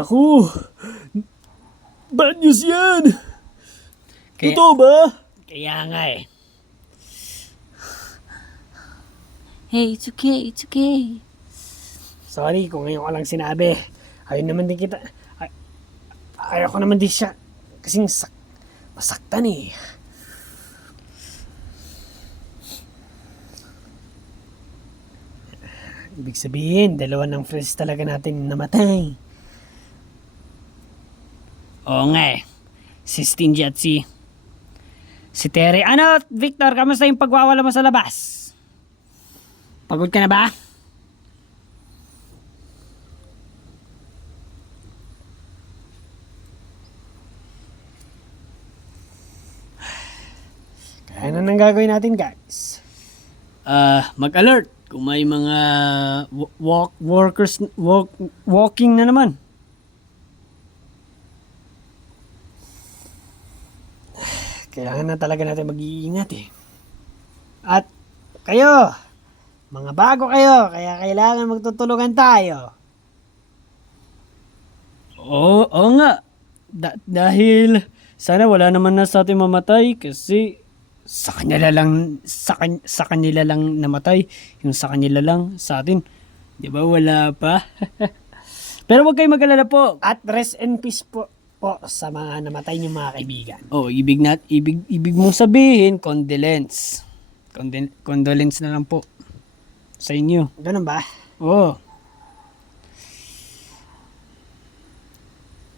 Naku, bad news yan. Kaya, Totoo ba? kaya nga eh. Hey, it's okay, it's okay. Sorry kung ngayon ko lang sinabi. Ayaw naman din kita. Ayaw ko naman din siya. Kasing masaktan eh. Ibig sabihin, dalawa ng friends talaga natin namatay. Oo nga eh. Si Stingy at si Terry. Ano, Victor, kamusta yung pagwawala mo sa labas? Pagod ka na ba? Kaya ano nang gagawin natin, guys? Mag-alert kung may mga walking na naman. Kailangan na talaga natin mag-iingat eh. At kayo, mga bago kayo, kaya kailangan magtutulungan tayo. Oo nga. Dahil sana wala naman na sa atin mamatay kasi sa kanila lang sa kanila lang namatay, yung sa kanila lang sa atin. 'Di ba wala pa? Pero wag kayong mag-alala po. At rest in peace po sa mga namatay niyong mga kaibigan. Oh, ibig mong sabihin condolence. Condolence na lang po sa inyo. Ganun ba? Oh.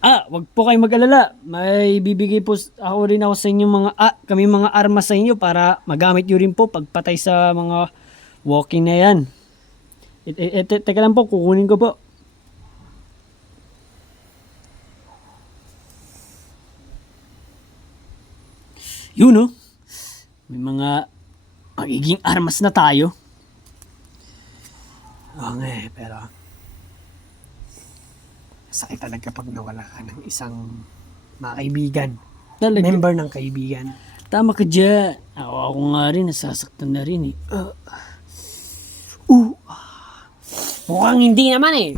Wag po kayong mag-alala. May bibigay po rin ako sa inyo kami mga armas sa inyo para magamit nyo rin po pagpatay sa mga walking na yan. Teka lang po, kukunin ko po. Yun oh. May mga magiging armas na tayo. Oo nga eh, pero sakit talaga pag nawala ka ng isang mga kaibigan. Talaga. Member ng kaibigan. Tama ka dyan. Ako nga rin, nasasaktan na rin eh. Mukhang hindi naman eh.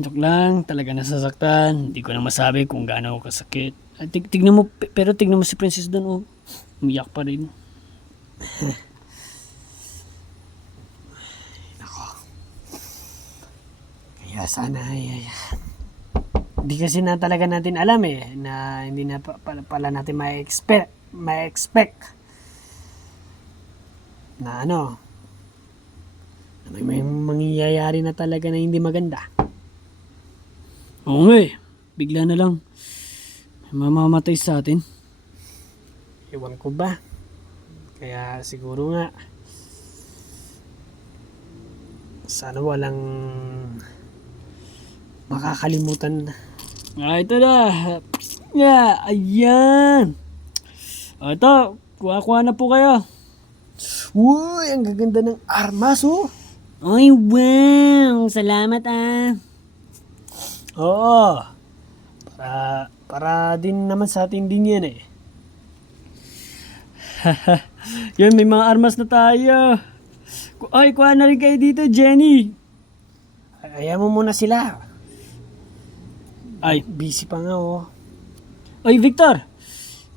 Joke lang, talaga nasasaktan. Hindi ko na masabi kung gaano ako kasakit. Tignan mo, pero tignan mo si Princess doon, oh. Umiyak pa rin. Kaya sana hindi kasi na talaga natin alam eh, na hindi na pala natin ma-expect na ano, na may mangyayari na talaga na hindi maganda. Oo nga eh. Bigla na lang. May mamamatay sa atin. Ewan ko ba? Kaya siguro nga sana walang makakalimutan. Ito na. Yeah, ayan. Ito, kuha-kuha na po kayo. Uy, ang gaganda ng armas oh. Ay, wow. Salamat ah. Oo. Para din naman sa atin din yan eh. Yun, may mga armas na tayo. Ay, kuha na rin kayo dito, Jenny. Ayaw mo muna sila. Ay, Busy pa nga oh. Oy, Victor.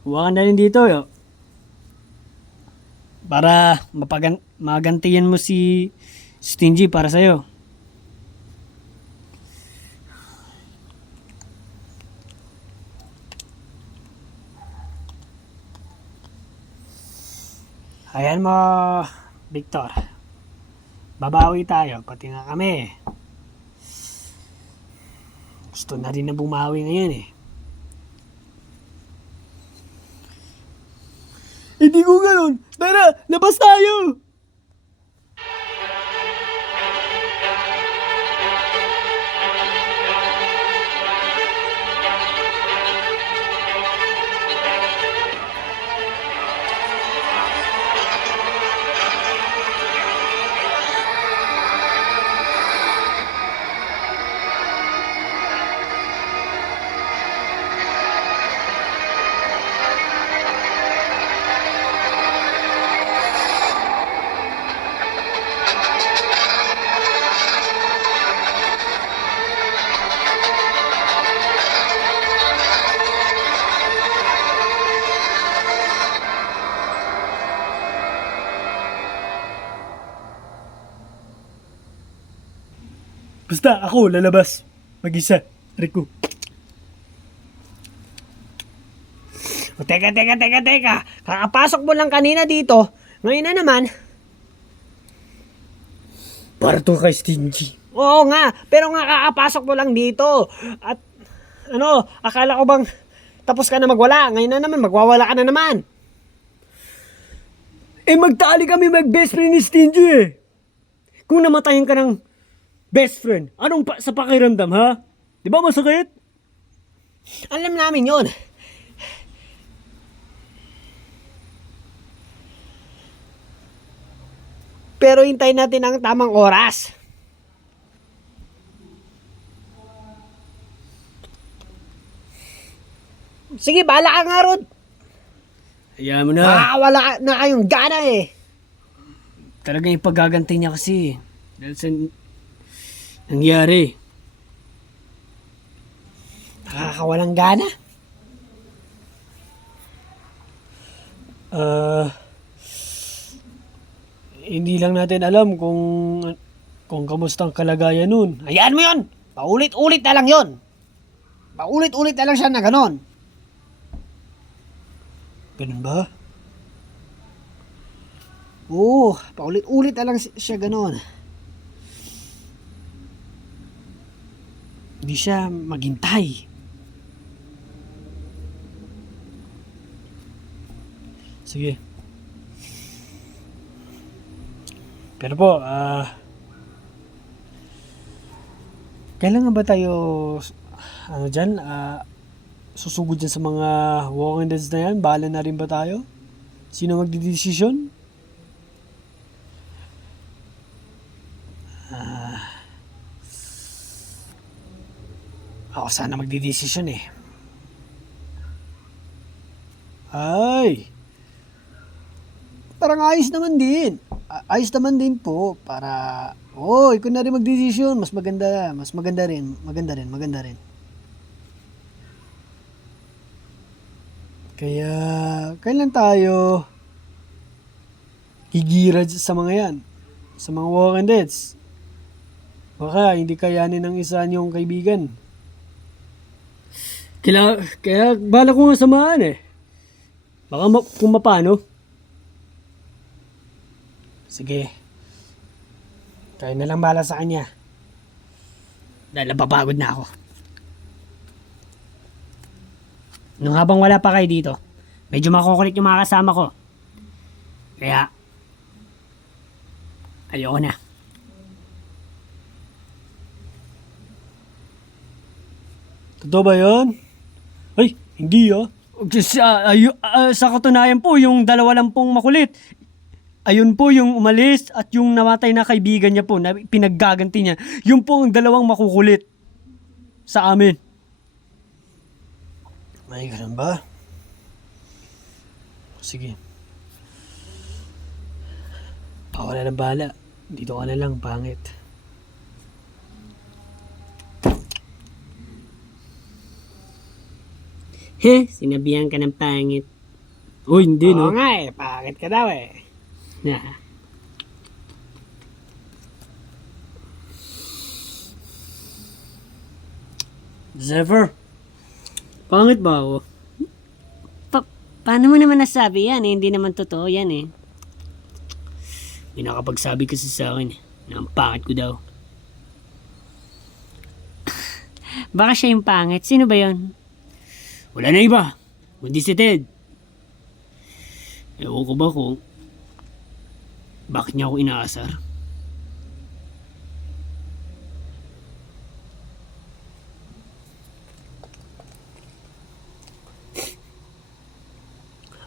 Kuha ka na rin dito, yo. Para magantiyan mo si Stingy para sa'yo. Ayan mo, Victor. Babawi tayo, pati nga kami. Gusto na rin na bumawi ngayon eh. Hindi ko ganun. Tara, labas tayo! Basta ako lalabas. Mag-isa. Rico. O, teka. Kakapasok mo lang kanina dito. Ngayon na naman. Para to kay stingy. Oo nga, pero nga kakapasok mo lang dito. At ano, akala ko bang tapos ka na magwala. Ngayon na naman, magwawala ka na naman. Magtali kami mag-best friend ni Stingy eh. Kung namatayan ka ng best friend, anong sa pakiramdam ha? Di ba masakit? Alam namin yon. Pero hintayin natin ang tamang oras. Sige, bahala ka nga, Rod. Hayaan mo na. Makakawala na kayong gana eh. Talagang ipagaganti niya kasi. Dahil sa nangyari. Nakakawalang gana. Hindi lang natin alam kung kamusta ang kalagayan nun. Hayaan mo yon. Paulit-ulit na lang yon. Paulit-ulit na lang siya na ganon. Ganun ba? Oo, paulit-ulit na lang siya ganon. Hindi siya maghintay. Sige. Pero po, Kailan ba tayo susugod dyan sa mga walking deads na yan? Bahala na rin ba tayo? Sino magdidesisyon? Ako sana magdidesisyon eh. Ay! Parang ayos naman din. Ayos naman din po para ikaw na rin magdesisyon. Mas maganda rin. Maganda rin. Kaya, kailan tayo higira sa mga yan? Sa mga walking deads? Baka hindi kayanin ng isa niyong kaibigan. Kaya bala ko nga samahan eh. Baka kung mapano. Sige. Kayo na lang bala sa kanya. Dahil napapagod na ako. Nung habang wala pa kayo dito, medyo makukulit yung mga kasama ko. Kaya, ayoko na. Totoo ba yun? Ay, hindi ah. Sa katunayan po, yung dalawa lang pong makulit. Ayun po yung umalis at yung namatay na kaibigan niya po na pinaggaganti niya. Yun po ang dalawang makukulit sa amin. Ay, ganun ba? Sige. Ako na ng bahala. Dito ka na lang, pangit. Sinabihan ka ng pangit. Uy, hindi Oo no. nga eh, pangit ka daw eh. Zephyr, pangit ba ako? Paano mo naman nasabi yan? Hindi naman totoo yan eh. May nakapagsabi kasi sa akin na ang pangit ko daw. Baka siya yung pangit. Sino ba yon? Wala na iba, kundi si Ted. Ewan ko ba kung bakit niya ako inaasar?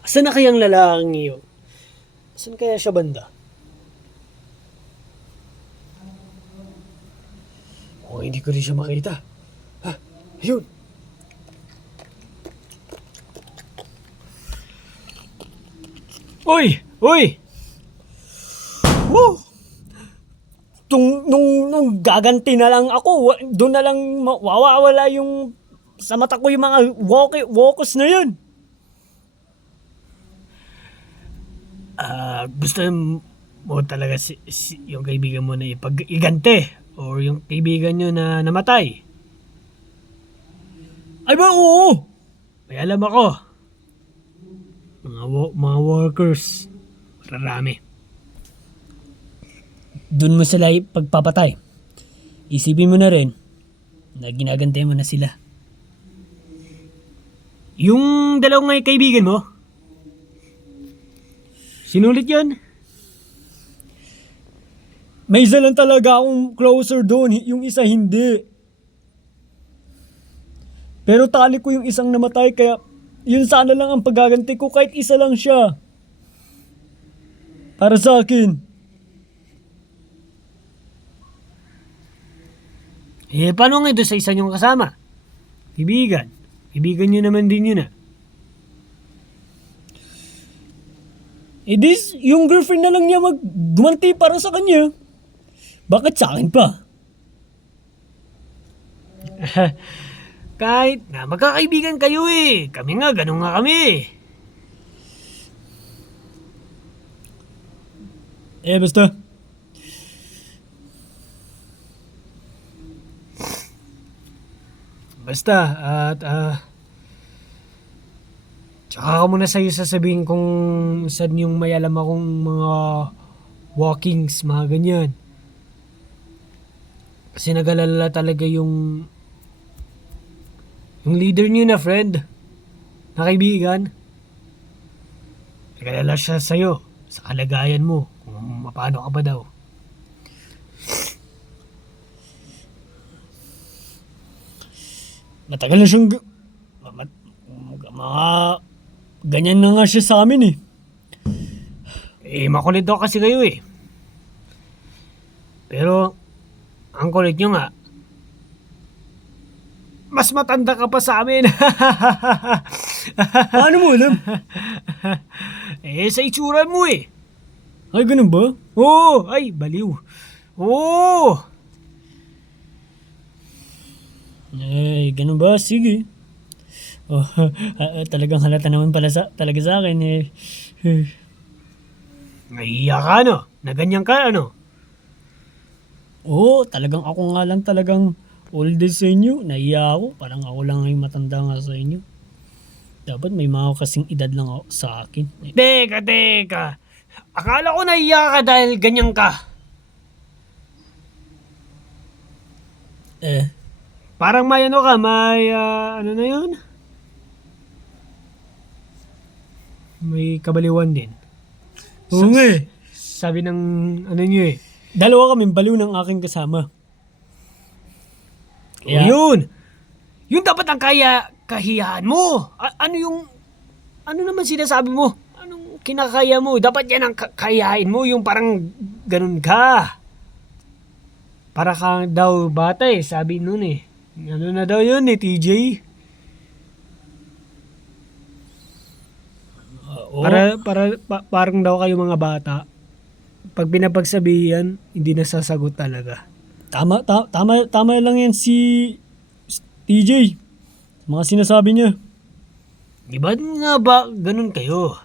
Asan na kayang lalaking iyo? Asan kaya siya banda? Hindi ko rin siya makita. Ayun! Uy! Woo! Nung gaganti na lang ako, doon na lang mawawala yung sa mata ko yung mga walkers na yun. Gusto mo talaga yung kaibigan mo na iganti Or yung kaibigan nyo na namatay? Ay ba, oo! May alam ako. Mga workers. Mararami. Doon mo sila pagpapatay. Isipin mo na rin na ginagantay mo na sila. Yung dalawang may kaibigan mo? Sinulit yun? May isa lang talaga akong closer doon, yung isa hindi. Pero tali ko yung isang namatay kaya yun sana lang ang paggaganti ko kahit isa lang siya. Para sa akin. Paano nga ito sa isa niyong kasama? Kaibigan. Kaibigan niyo naman din yun ah. Yung girlfriend na lang niya gumanti para sa kanya. Bakit sa akin pa? Kahit na magkakaibigan kayo eh. Kami nga, ganun nga kami. Basta. Basta, at tsaka ka muna sa'yo sasabihin kung saan yung may alam akong mga walkings, mga ganyan. Kasi nag-alala talaga yung leader niyo na friend, na kaibigan. Nag-alala siya sa'yo, sa kalagayan mo, kung paano ka ba daw. Matagal na siyang... mga... ganyan na nga siya sa amin eh. Makulit daw kasi kayo eh. Pero, ang kulit nyo nga, mas matanda ka pa sa amin. Paano mo alam? Sa itsura mo eh. Ay, ganun ba? Oo, ay, baliw. Oo. Ganun ba? Sige. Oh, talagang halata naman pala talaga sa akin eh. Nahiya ka ano? Na ganyan ka ano? Oo, talagang ako nga lang talagang oldest sa inyo. Naiya ako. Parang ako lang ay matanda nga sa inyo. Dapat may mga kasing edad lang ako sa akin. Teka. Akala ko nahiya ka dahil ganyan ka. Parang may ano ka, may ano na yun? May kabaliwan din. Oo nga eh. Sabi ng ano nyo eh. Dalawa kaming baliw ng aking kasama. Yeah. Yun! Yun dapat ang kahiyahan mo. Ano naman sinasabi mo? Anong kinakaya mo? Dapat yan ang kahiyahin mo. Yung parang ganun ka. Para ka daw bata eh. Sabi nun eh. Ano na daw yun eh, TJ? Parang daw kayo mga bata. Pag pinapagsabihan, hindi nasasagot talaga. Tama lang yan si TJ. Mga sinasabi niya. Di ba nga ba ganun kayo?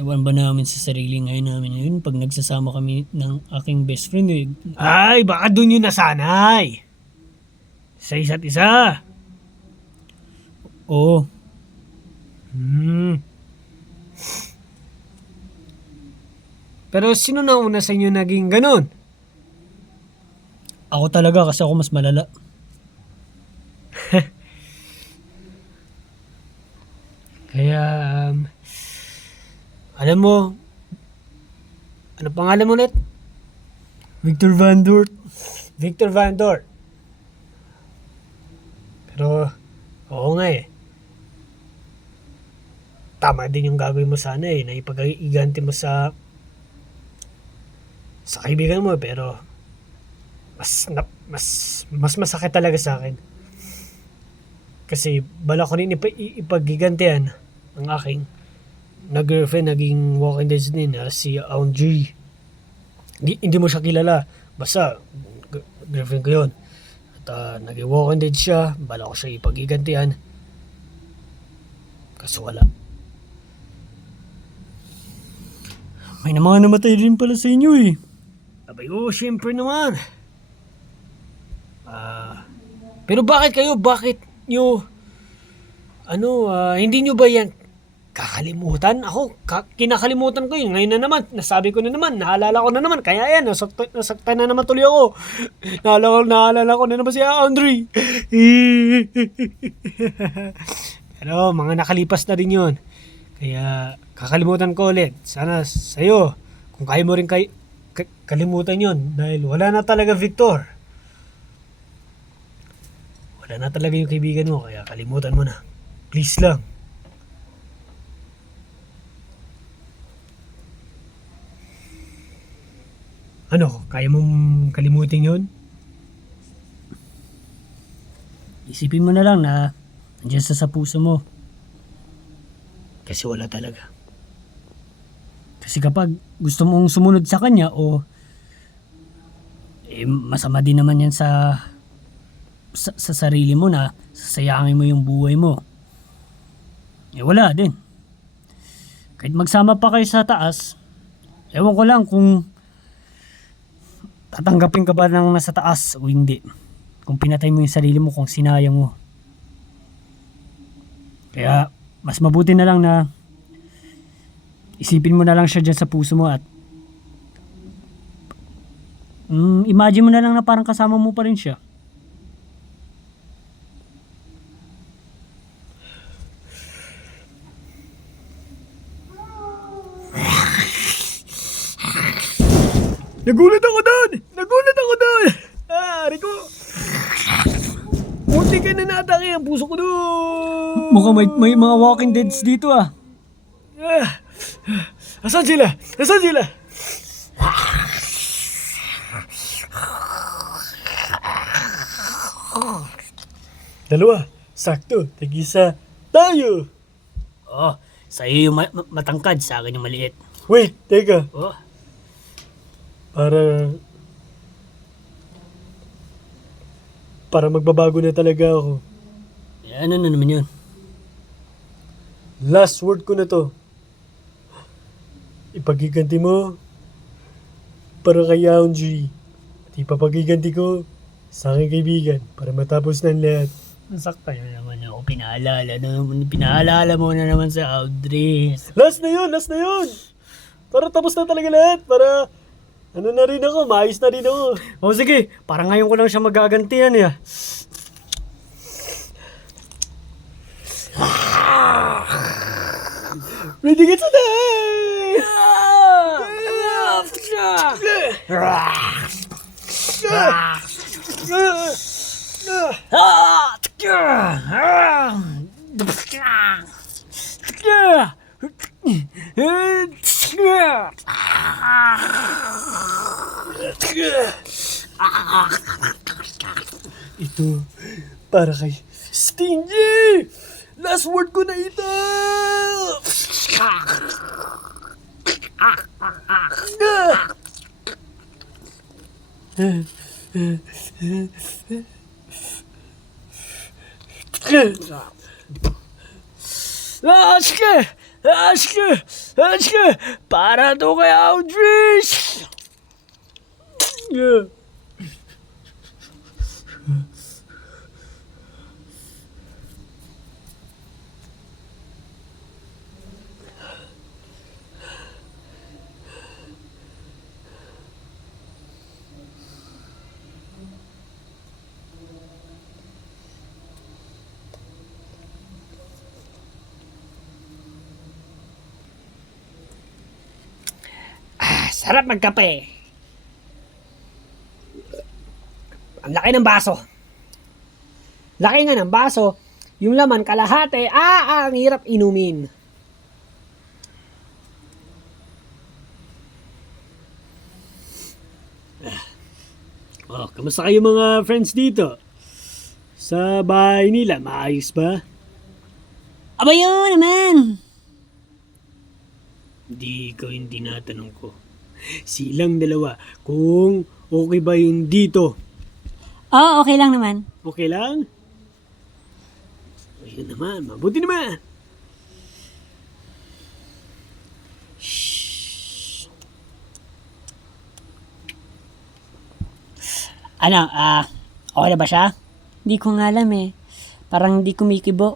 Ewan ba namin sa sarili ngayon namin yun pag nagsasama kami ng aking best friend eh. Ay, baka dun yun nasanay. Sa isa't isa. Oo. Pero sino na una sa inyo naging ganun? Ako talaga kasi ako mas malala. Kaya, alam mo, ano pangalan mo ulit? Victor Van Dort. Victor Van Dort. Pero, oo nga eh. Tama din yung gagawin mo sana eh, na ipag-iganti mo sa kaibigan mo, pero mas masakit talaga sa akin. Kasi bala ko rin ipag-gigantihan ang aking na girlfriend, naging walking dead din si Aungie. Hindi mo siya kilala, basta girlfriend ko yun. At naging walking dead siya, bala ko siya ipag-gigantihan. Kaso wala. May mga namatay rin pala sa inyo eh. Abay, syempre naman. Pero bakit kayo, hindi nyo ba yan kakalimutan? Ako, kinakalimutan ko yun. Ngayon na naman, nasabi ko na naman, naalala ko na naman. Kaya yan, nasaktan na naman tuloy ako. Naalala ko na naman si Andre. Pero mga nakalipas na rin yun. Kaya kakalimutan ko ulit. Sana sa'yo, kung kaya mo rin kalimutan yun. Dahil wala na talaga Victor. Wala na talaga yung kaibigan mo. Kaya kalimutan mo na. Please lang. Ano, kaya mong kalimutin yun? Isipin mo na lang na nandiyan sa puso mo. Kasi wala talaga. Kasi kapag gusto mong sumunod sa kanya o masama din naman yan sa sarili mo na sasayangin mo yung buhay mo. Wala din. Kahit magsama pa kayo sa taas, ewan ko lang kung tatanggapin ka ba ng nasa taas o hindi. Kung pinatay mo yung sarili mo, kung sinayang mo. Kaya mas mabuti na lang na isipin mo na lang siya dyan sa puso mo at imagine mo na lang na parang kasama mo pa rin siya. Nagulat ako doon! Rico! Munti ka na natake ang puso ko doon! Mukhang may mga walking deads dito ah. Asan sila? Dalawa. Sakto. Tag-isa tayo. Oh, sa'yo yung matangkad, sa akin yung maliit. Wait, teka. Oh, Para magbabago na talaga ako. ano na naman yun? Last word ko na to. Ipagiganti mo para kay Aunji. At ipapagiganti ko sa aking kaibigan para matapos na ang lahat. Nasaktan mo naman ako. Pinaalala mo na naman sa Audrey. Last na yun! Para tapos na talaga lahat. Para na rin ako, maayos na rin ako. O sige, parang ngayon ko lang siya magagantihan eh. Ready ka today! Ito, para kay Stingy! Last word ko na ito! Sige! Para to kay Audrey! Sarap magkape. Ang laki ng baso. Laki nga ng baso, yung laman kalahati, ang hirap inumin. Oh, kamusta kayo mga friends dito? Sa bahay nila, maayos ba? Aba yun naman. Hindi ko yung tinatanong ko. Silang dalawa, kung okay ba yun dito? Oo, okay lang naman. Okay lang? Ayun naman, mabuti naman. Ano, okay na ba siya? Hindi ko nga alam eh. Parang hindi kumikibo.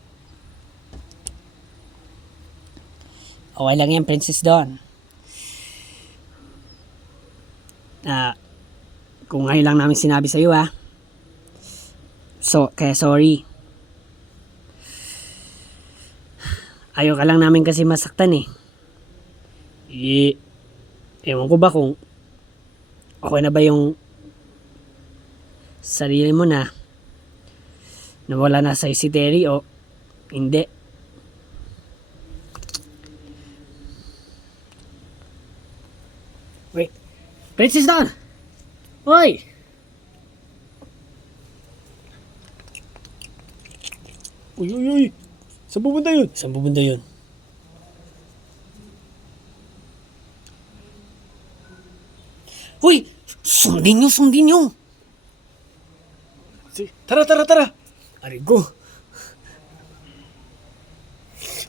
Okay lang yan, Princess Dawn. Kung ngayon lang namin sinabi sa'yo, So, kaya sorry. Ayaw ka lang namin kasi masaktan eh. Ewan ko ba kung okay na ba yung sarili mo na nawala na sa'yo si Terry o hindi. Wait. Princess Dawn! Hoy! Uy, uy, uy! Saan pupunta yun? Saan pupunta yun? Uy! Sundin nyo! Tara, tara, tara! Arigo!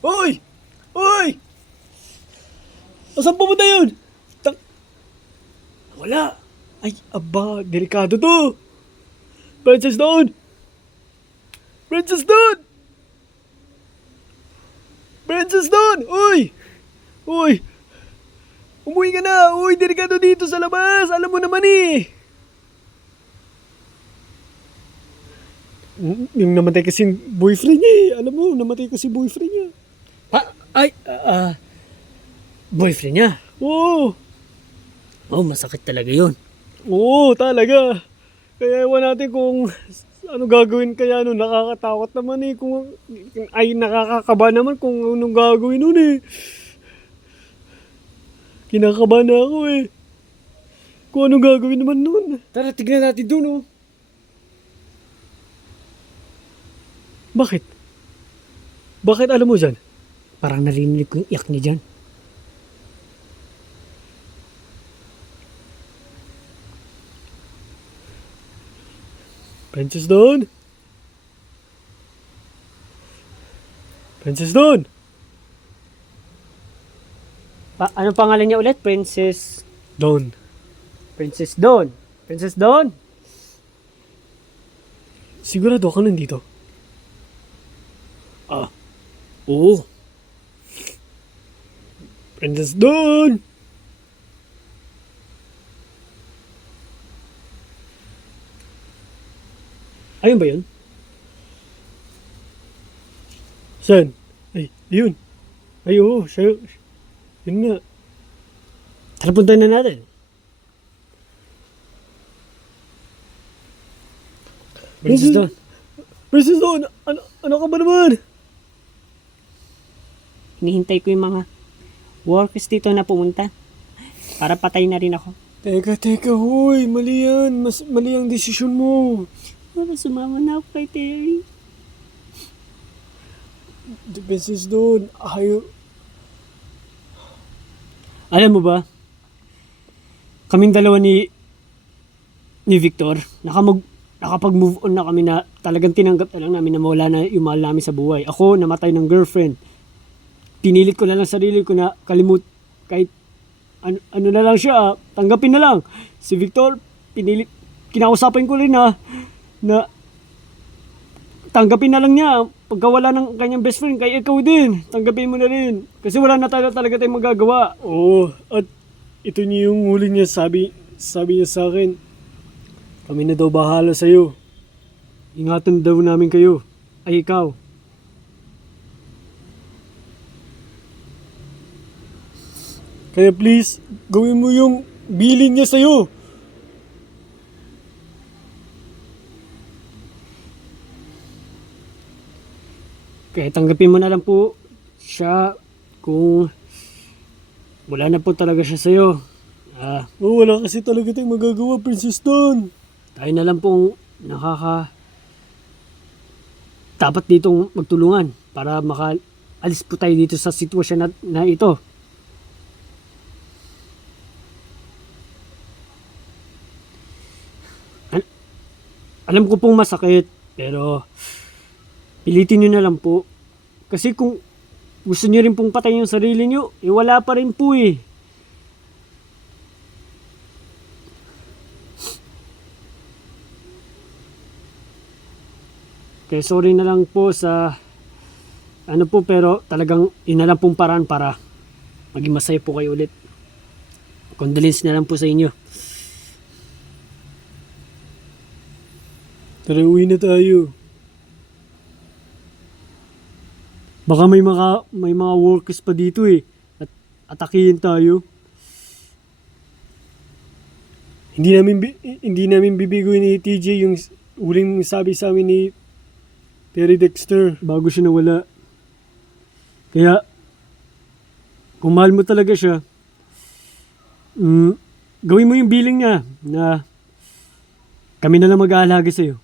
Uy! Uy! Saan pupunta yun? Wala! Ay, aba, delikado to! Princess Dawn! Princess Dawn! Princess Dawn! Uy! Uy! Umuwi ka na! Uy, delikado dito sa labas! Alam mo naman eh! Yung namatay kasi boyfriend niya eh. Alam mo, namatay kasi boyfriend niya. Boyfriend niya? Oo! Oh, masakit talaga yun. Oo, talaga. Kaya ewan natin kung ano gagawin kaya nun. Nakakatakot naman eh. Ay, nakakakaba naman kung anong gagawin nun eh. Kinakaba na ako eh. Kung anong gagawin naman nun. Tara, tignan natin dun oh. Bakit? Bakit alam mo dyan? Parang narinig ko yung iyak niya dyan. Princess Dawn? Princess Dawn? Ano pangalan niya ulit? Princess Dawn. Dawn. Princess Dawn? Sigurado ka nandito? Oo. Princess Dawn! Ayun ba yun? Saan? Ay, yun. Ay, oo, siya. Yun nga. Tara, puntahan na natin. Princess Dawn. Princess Dawn! Ano ka ba naman? Hinihintay ko yung mga workers dito na pumunta. Para patay na rin ako. Teka, huy. Mali yan. Mali ang desisyon mo. Para sumama na ako kay Terry. Princess Dawn, Alam mo ba? Kaming dalawa ni Victor, nakapag-move on na kami na talagang tinanggap na lang namin na mawala na yung mahal namin sa buhay. Ako, namatay ng girlfriend. Pinilit ko na lang sarili ko na kahit ano na lang siya, tanggapin na lang. Si Victor, kinausapan ko rin na tanggapin na lang niya. Pagkawala ng kanyang best friend, kaya ikaw din, tanggapin mo na rin. Kasi wala na talaga tayong magagawa. Oo, at ito niya yung huli niya, sabi niya sa akin, kami na daw bahala sa'yo. Ingatan daw namin kayo. Ay, ikaw. Kaya please, gawin mo yung bilin niya sa'yo. Kaya tanggapin mo na lang po siya kung wala na po talaga siya sa'yo. Wala kasi talaga tayong magagawa, Princess Dawn. Tayo na lang pong dapat ditong magtulungan para makaalis po tayo dito sa sitwasyon na ito. Alam ko pong masakit, pero pilitin nyo na lang po. Kasi kung gusto nyo rin pong patayin yung sarili nyo, wala pa rin po eh. Kaya sorry na lang po sa ano po, pero talagang yun na lang pong paraan para maging masaya po kayo ulit. Condolence na lang po sa inyo. Tara, uwi na tayo. Baka may mga workers pa dito eh. At atakihin tayo. Hindi namin bibiguin ni TJ yung uling sabi sa amin ni Terry Dexter bago siya nawala. Kaya kung mahal mo talaga siya, gawin mo yung billing niya na kami na lang mag-aalaga sa'yo.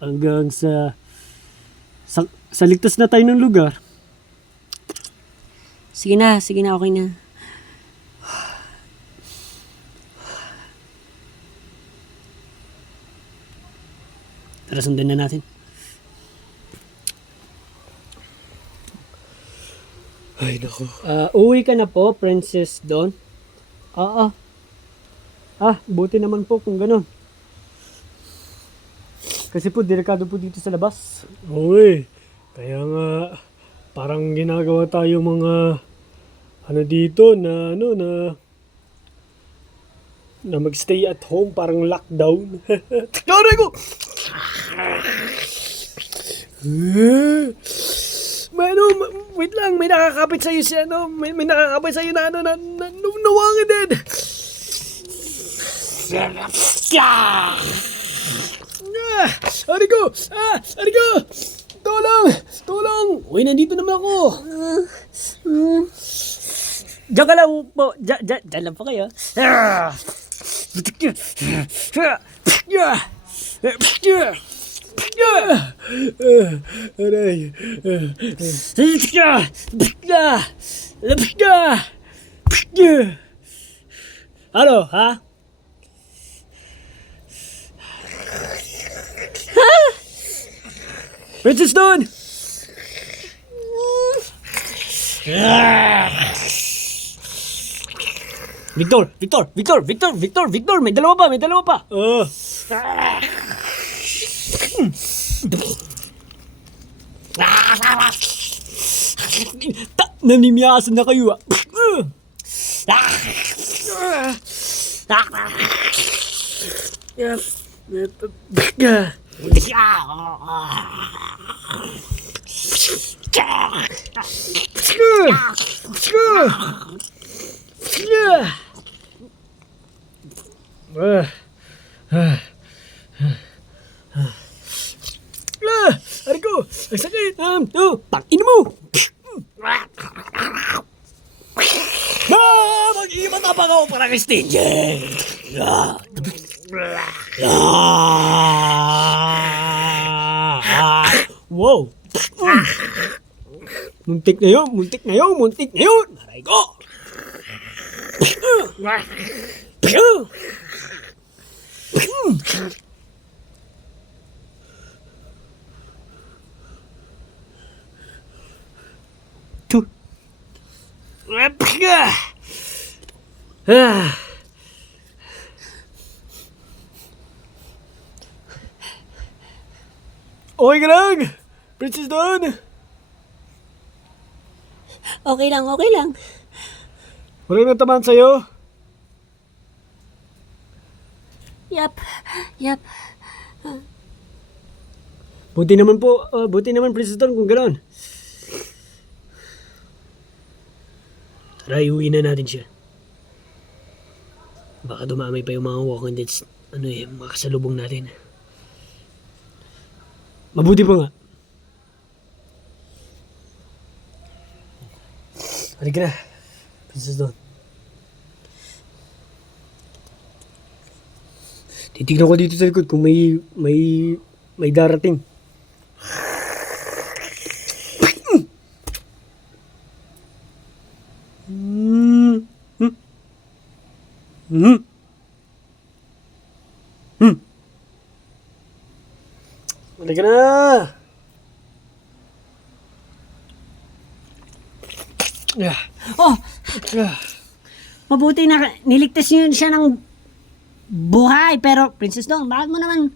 Hanggang sa ligtas na tayo ng lugar. Sige na, okay na. Tara, sundan na natin. Ay, naku. Uwi ka na po, Princess Dawn. Oo. Buti naman po kung ganun. Kasi po, delikado po dito sa labas. Oo eh. Kaya nga, parang ginagawa tayo mga ano dito na magstay at home, parang lockdown. Tari ko! Wait lang, may nakakapit sa'yo si may nakakapit sa'yo na nawangin din. Arigo! Arigo! Tulong! Uy, nandito naman ako. Diyan ka lang po. Diyan lang po kayo. Aray. Ano, ha? Princess Dawn! Victor! May dalawa pa! Nanimiyasan na kayo, Arigo! Ang sakit! Tangin mo! Mag-iimat na pa ako parang stingy! Wow! Muntik na yun! Aray ko! Okay ka lang! Princess Dawn! Okay lang. Walang natamaan sa'yo? Yap. Buti naman Princess Dawn kung gano'n. Tara, iuwi na natin siya. Baka dumamay pa yung mga walking deads, makasalubong natin. Mabuti pa nga. Halika na, Princess Dawn. Titignan ko dito sa likod kung may darating. Halika na! Oh, mabuti na niligtas niyo siya ng buhay. Pero, Princess Dawn, bakit mo naman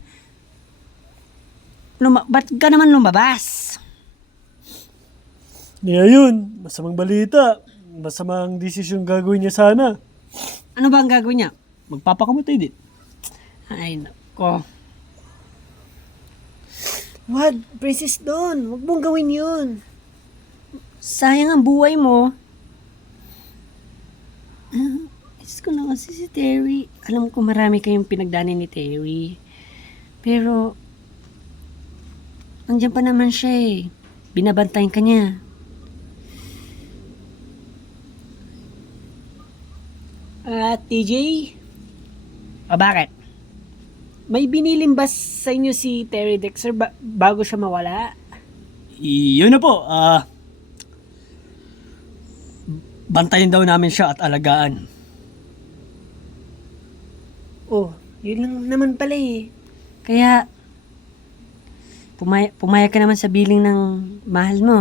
ba't ka naman lumabas? Ngayon, masamang balita. Masamang desisyon gagawin niya sana. Ano ba ang gagawin niya? Magpapakamatay din. Ay, nako. Wag, Princess Dawn. Huwag mong gawin yun. Sayang ang buhay mo. Diyos ko na kasi si Terry. Alam ko marami kayong pinagdaanan ni Terry. Pero, nandiyan pa naman siya eh. Binabantayan ka niya. TJ, Bakit? may binilin ba sa inyo si Terry Dexter bago siya mawala? Yun na po, bantayan daw namin siya at alagaan. Oh, yun lang naman pala eh. Kaya, pumayag ka naman sa biling ng mahal mo.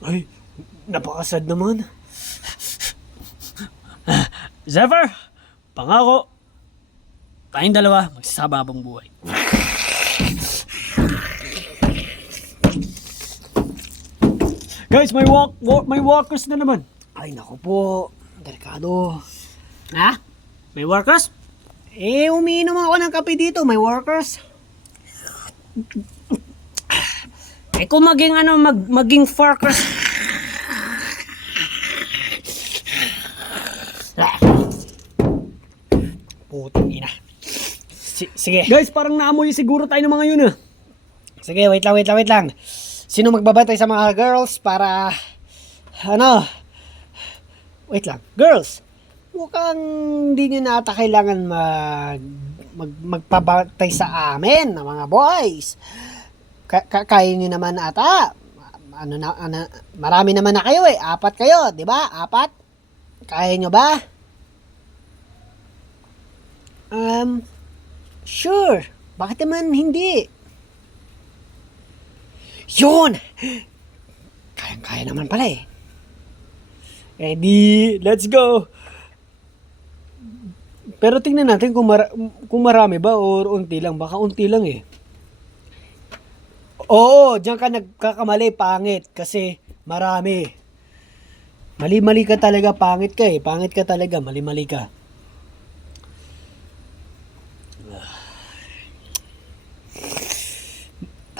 Ay, napakasad naman. Zephyr, pangako, tayong dalawa magsasama habang buhay. Guys, may walkers na naman. Ay, naku po. Delikado. Ha? May workers? Umiinom ako ng kape dito. May workers. Kung maging maging workers. Putang ina. Sige. Guys, parang naamoy siguro tayo ng mga yun Sige, wait lang. Sino magbabantay sa mga girls para... Wait lang. Girls, mukhang hindi nyo na ata kailangan magpabantay sa amin ng mga boys. Kaya nyo naman ata. Marami naman na kayo eh. 4 kayo, di ba? 4? Kaya nyo ba? Sure. Bakit naman hindi? Yun! Kaya naman pala eh. Ready, let's go! Pero tingnan natin kung marami ba or unti lang. Baka unti lang eh. Oo, diyan ka nagkakamali, pangit. Kasi marami. Mali-mali ka talaga, pangit ka eh. Pangit ka talaga, mali-mali ka.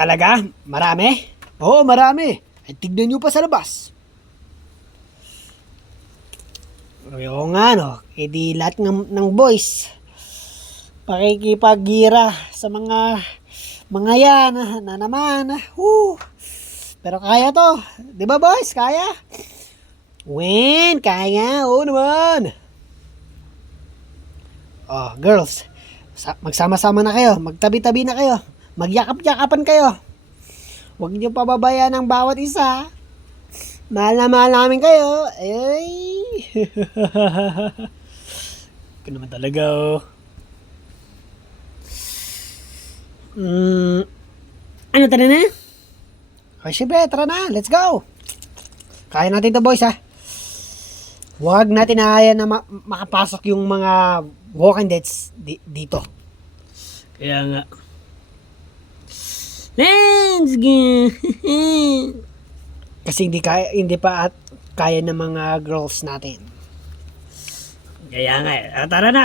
Talaga? Marami? Oo, marami. Ay, tignan nyo pa sa labas. Oo nga, no. E di lahat ng boys pakikipagira sa mga yan na naman. Pero kaya to. Di ba boys? Kaya? Kaya. Oo naman. Oh, girls. Magsama-sama na kayo. Magtabi-tabi na kayo. Magyakap-yakapan kayo. Huwag niyo pababayaan ang bawat isa. Mahal na mahal namin kayo. Ay. Ito naman talaga oh. Ano, tara na? Okay, syempre, tara na. Let's go. Kaya natin to boys ha. Huwag natin nahayan na makapasok yung mga walking deads dito. Kaya nga. Let's go! Kasi hindi pa kaya ng mga girls natin. Kaya nga eh. Tara na.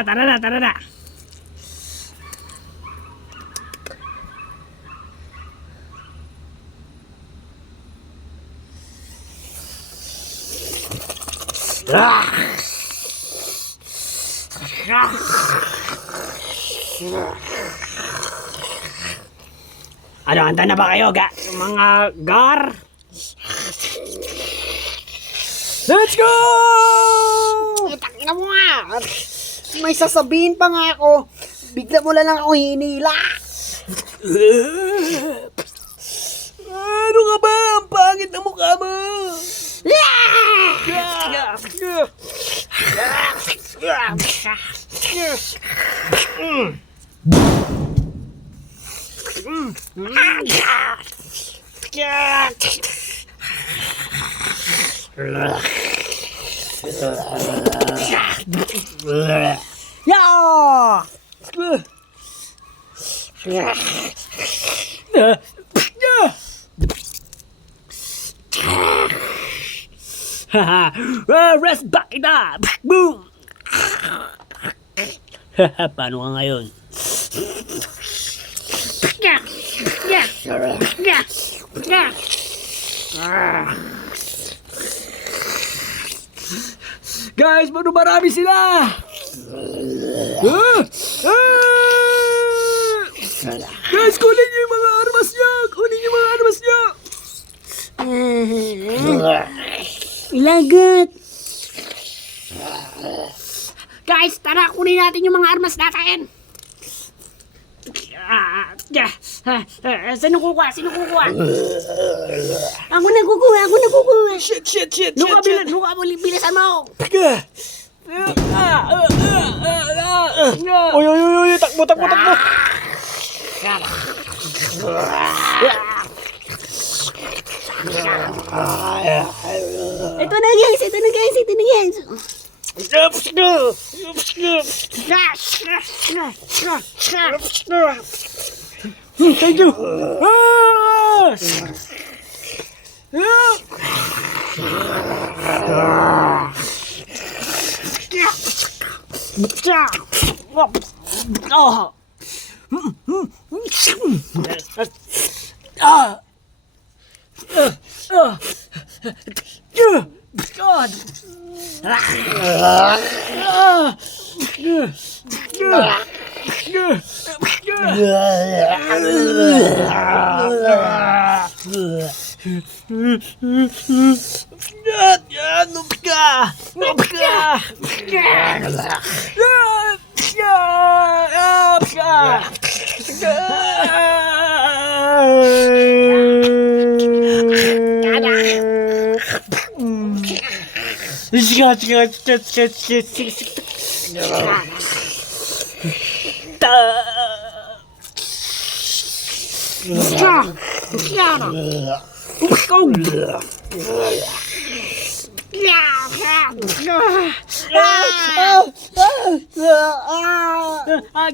Ano, handa na ba kayo, mga gar? Let's go! Tangina mo nga. May sasabihin pa nga ako. Bigla mo lang ako hinila. Ano ka ba? Ang pangit na mukha mo! Yeah! Rest back ita! Boom! Paano ka ngayon? Guys, paano marami sila? Guys, kunin niyo yung mga armas niyo! Kunin niyo yung mga armas niyo! Lagot! Guys, tara, kunin natin yung mga armas natin! Sino kukuha? Sino kukuha? Ako nakukuha! Shit! Luka, bilisan mo! Uy, takbo. Ito na guys! Thank you! God!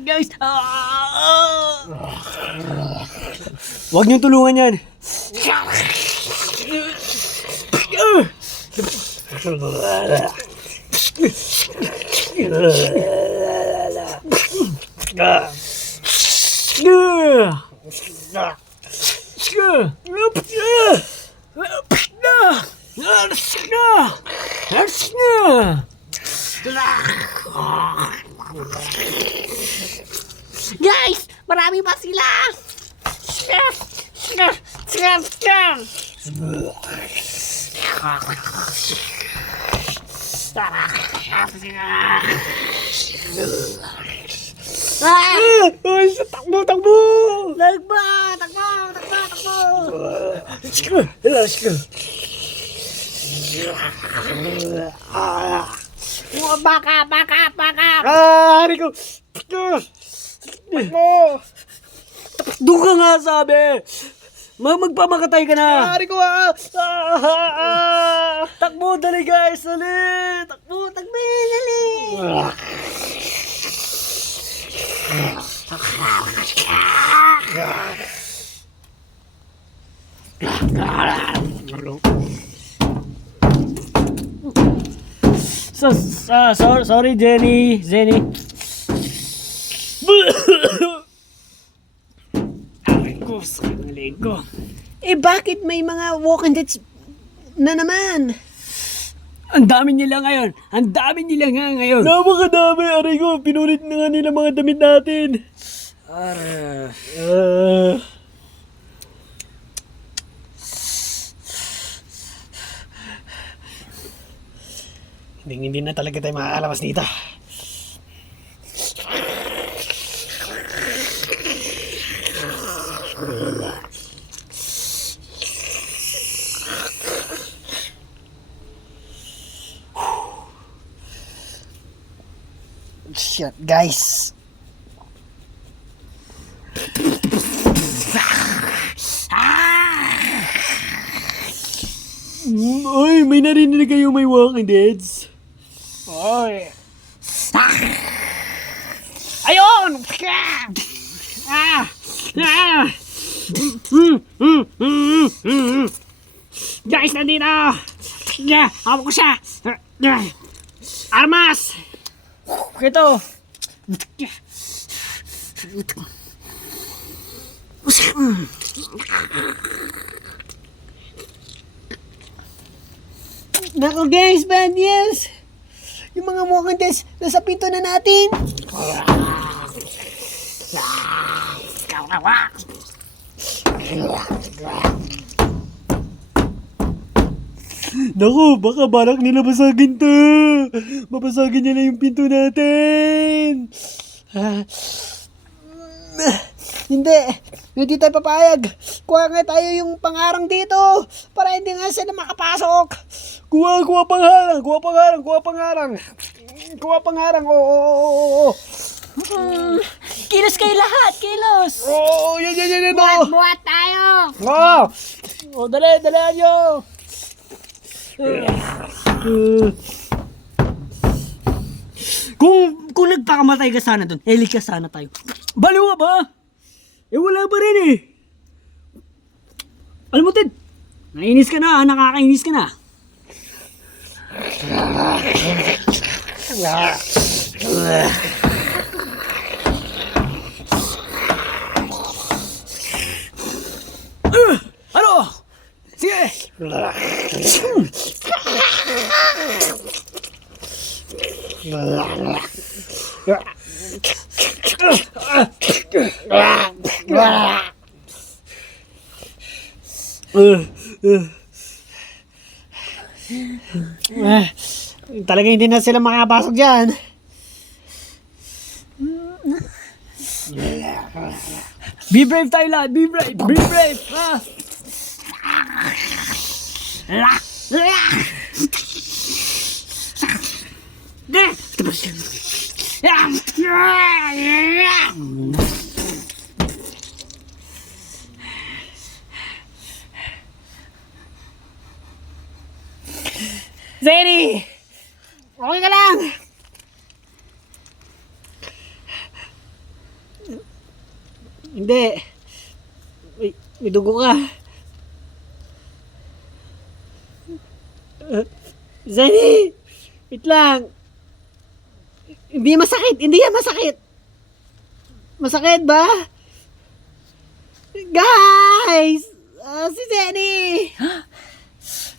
Guys! Huwag niyong tulungan yan! Guys! Marami pa sila! Takbo! Takbo! Back up! Hari ko! Takbo! Doon ka nga sabi! Magpamakatay ka na! Hari ko! Takbo, dali guys! Dali! Takbo! Dali! Sorry, Jenny. Sakit ng leg ko. Bakit may mga walking deads na naman? Ang dami nila ngayon. Napakadami! Aray ko! Pinulit na nga nila mga damit natin! Hindi na talaga tayo makakalabas dito. Shit, guys. Oy, may narinig kayo may walking deads? Oy. Ah! Ah! Guys, nandito! Hawak ko siya! Armas! Ito! Nako guys, bad news! Yung mga Walking Deads nasa pinto na natin. Naku, baka balak nila basagin to. Babasagin nila yung pinto natin. Hindi. Hindi tayo papayag. Kuha nga tayo yung pangarang dito. Para hindi nga sila makapasok. Kuha pangarang. Kuha pangarang. Oo. Kilos kayo lahat, kilos! Oo, yan. Buhat tayo! Oo, dali nyo. Kung nagpakamatay ka sana dun, ka sana tayo. Baliw ka ba? Wala pa rin eh. Alam mo, Ted, nakakainis ka na. Ano? Sige! Talaga hindi na sila makapasok dyan. Be brave tayo lahat, be brave, be brave! Ah! Zeni! Okay ka lang! Hindi. May dugo ka. Zeni! Wait lang. Hindi yan masakit. Masakit ba? Guys! Si Zeni!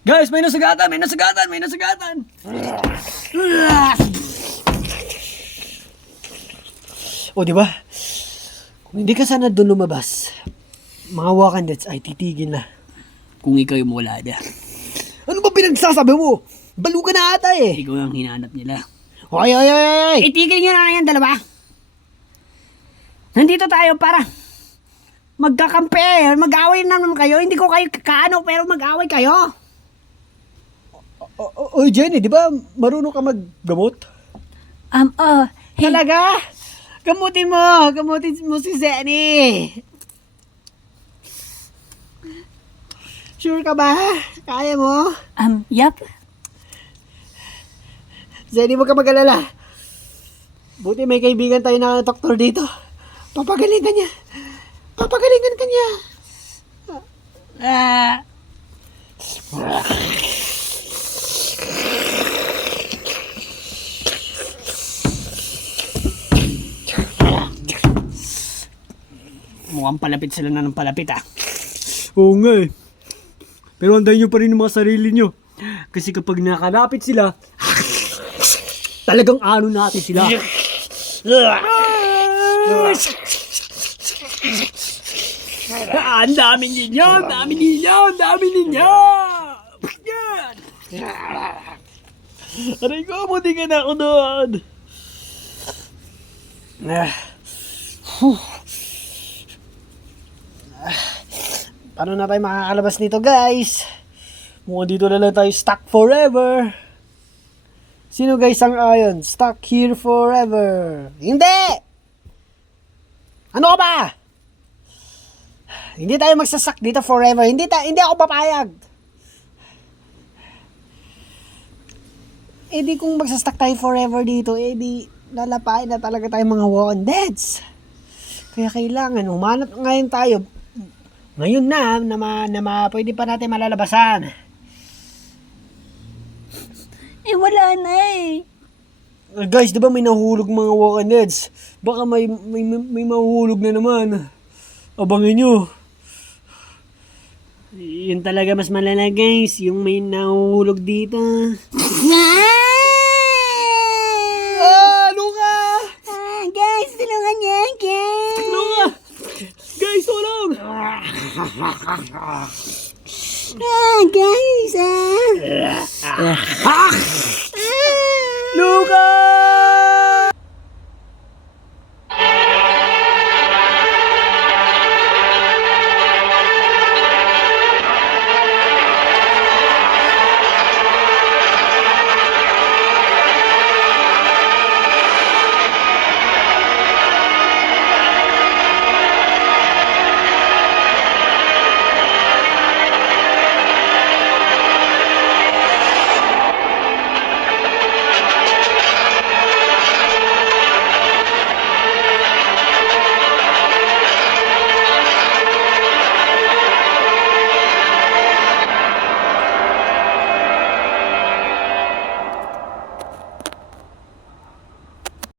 Guys, may nasagatan! O, di ba? Kung hindi ka sana doon lumabas, mga Walking Deads ay titigil na. Kung ikaw yung wala na, Ano ba pinagsasabi mo? Balo ka na ata eh. ikaw ang hinanap nila. Ay! Itigil nyo na yan, dalawa. Nandito tayo para magkakampi. Mag-away naman kayo. Hindi ko kayo kaano, pero mag-away kayo. Oy, Jenny, di ba marunong ka maggamot? Hey, Talaga? Gamutin mo si Zenny. Sure ka ba? Kaya mo? yup. Zenny, huwag ka mag-alala. Buti may kaibigan tayo na doktor dito. Papagalingan ka niya. Mukhang palapit sila na ng palapit ah. Oo nga eh. Pero andayin nyo pa rin yung mga sarili nyo. Kasi kapag nakalapit sila, talagang ano natin sila. Ang dami ninyo! Aray ko, buti ka na ako doon. Paano na tayo makakalabas nito, guys? Mukhang dito na lang tayo stuck forever. Sino guys ang ayon? Stuck here forever. Hindi! Ano ka ba? Hindi tayo magsasak dito forever. Hindi ako papayag. Eh di kung magsastuck tayo forever dito, eh di lalapain na talaga tayo mga Walking Deads. Kaya kailangan, humanap ngayon tayo. Ngayon pwede pa natin malalabasan. Eh, wala na eh. Guys, di ba may nahulog mga Walking Deads? Baka may mahuhulog na naman. Abangin nyo. Yun talaga mas malala guys, yung may nahuhulog dito. Luka! Guys, tulungan niya, guys. Luka! Guys, tulong! Guys, Luka!